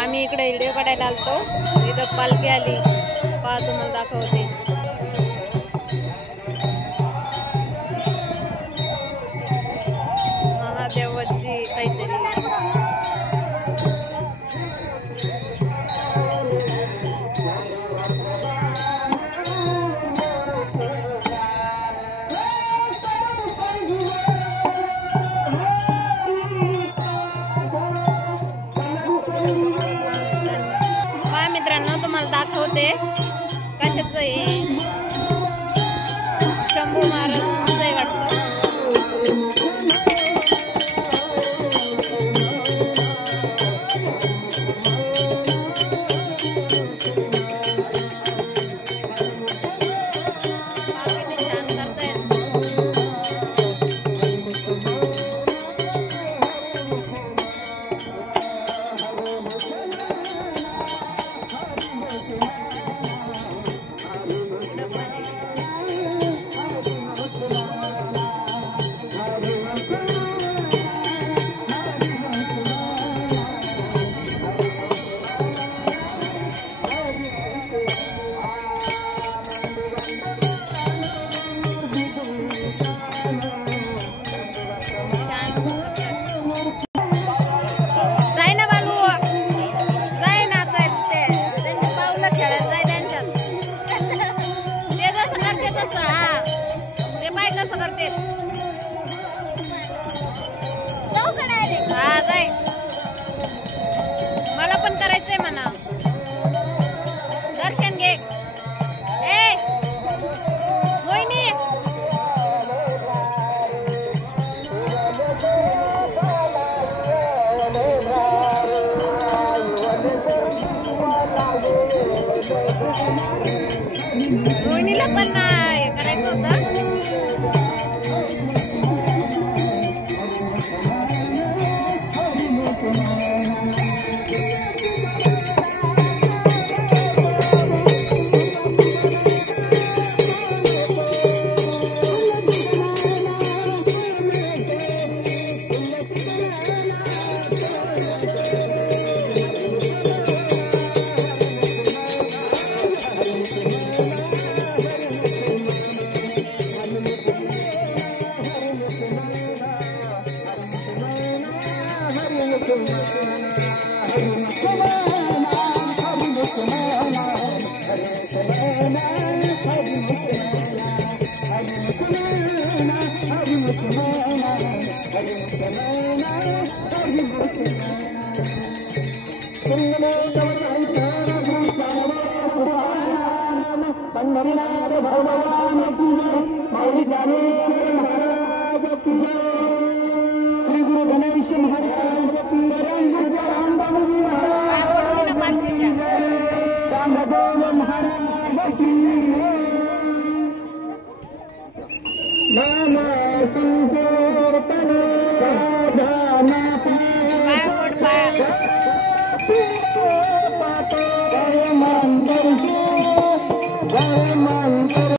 आम्ही इकडे व्हिडिओ काढायला आलतो, इथं पालखी आली, पहा तुम्हाला दाखवते। महादेवाची काहीतरी मित्रांनो तुम्हाला दाखवते कशाच हे शंभू महाराजांचं आहे वाटतं। मला पण करायचंय म्हणा, दर्शन घे। ए मोहिनी मोहिनीला पण करायचं होतं। पंढरीनाथ भगवान की माऊली ज्ञानेश्वर महाराज की श्री गुरु गणेश महाराज की रामदेव महाराज की नाम संकीर्तन साधना जय मंदिर